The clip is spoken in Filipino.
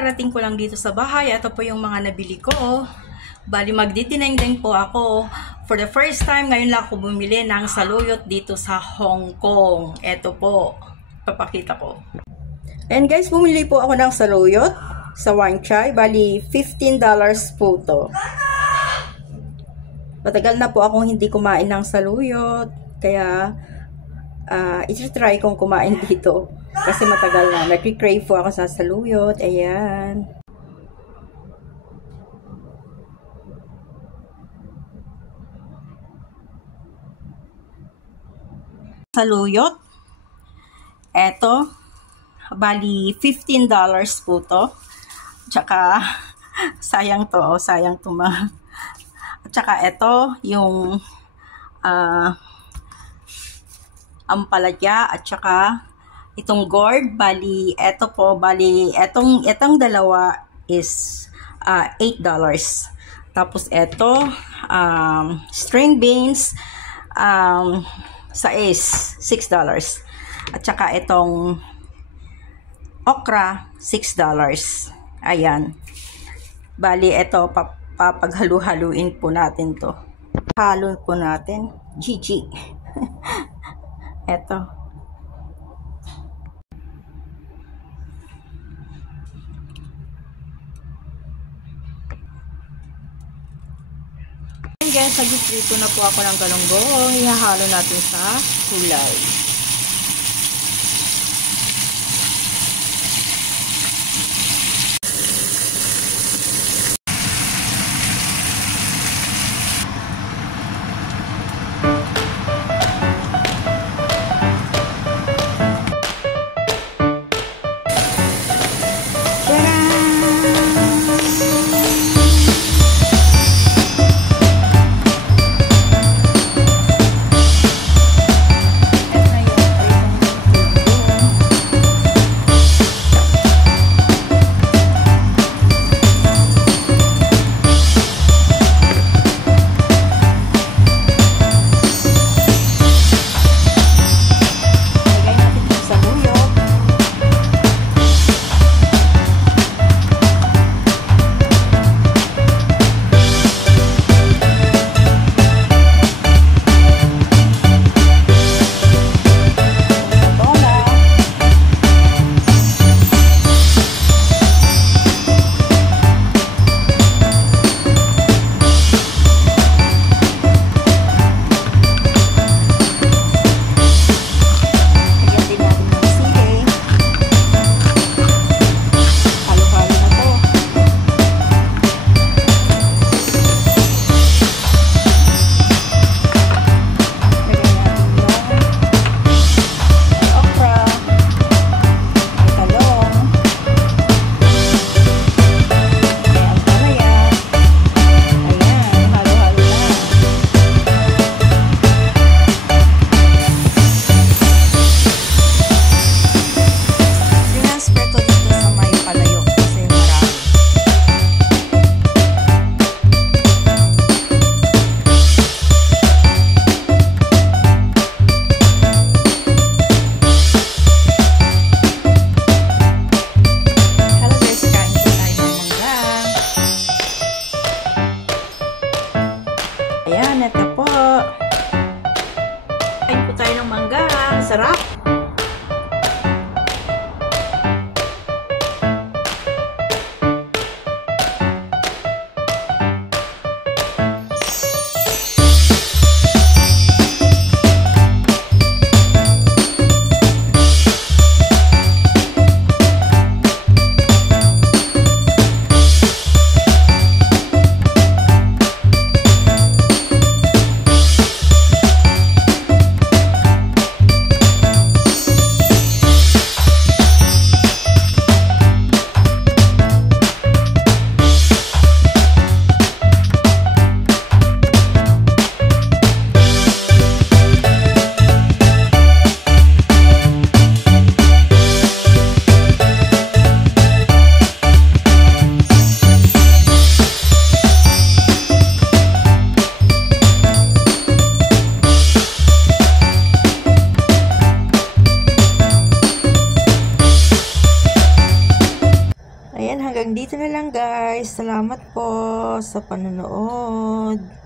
kararating ko lang dito sa bahay. Ito po yung mga nabili ko. Bali, magditinengdeng po ako. For the first time, ngayon lang ako bumili ng saluyot dito sa Hong Kong. Ito po. Papakita ko. And guys, bumili po ako ng saluyot sa Wang Chai. Bali, $15 po to. Matagal na po akong hindi kumain ng saluyot. Kaya, i-try kong kumain dito. Kasi matagal na. Nag-crave po ako sa saluyot. Ayan. Saluyot. Eto. Bali, $15 po to. Tsaka, sayang to. Sayang to mga. Tsaka, eto, yung ampalaya at saka itong gourd. Bali, eto po. Bali, etong dalawa is $8. Tapos, eto, string beans, sa is $6. At saka itong okra, $6. Ayan. Bali, ito, papaghalu-haluin po natin to. Halo po natin. GG. Ito. And guys, nag-prito na po ako ng galunggong. Ihahalo natin sa gulay. Ayan, ito po. Kain po tayo ng mangga. Sarap. hanggang dito na lang guys. Salamat po sa panonood.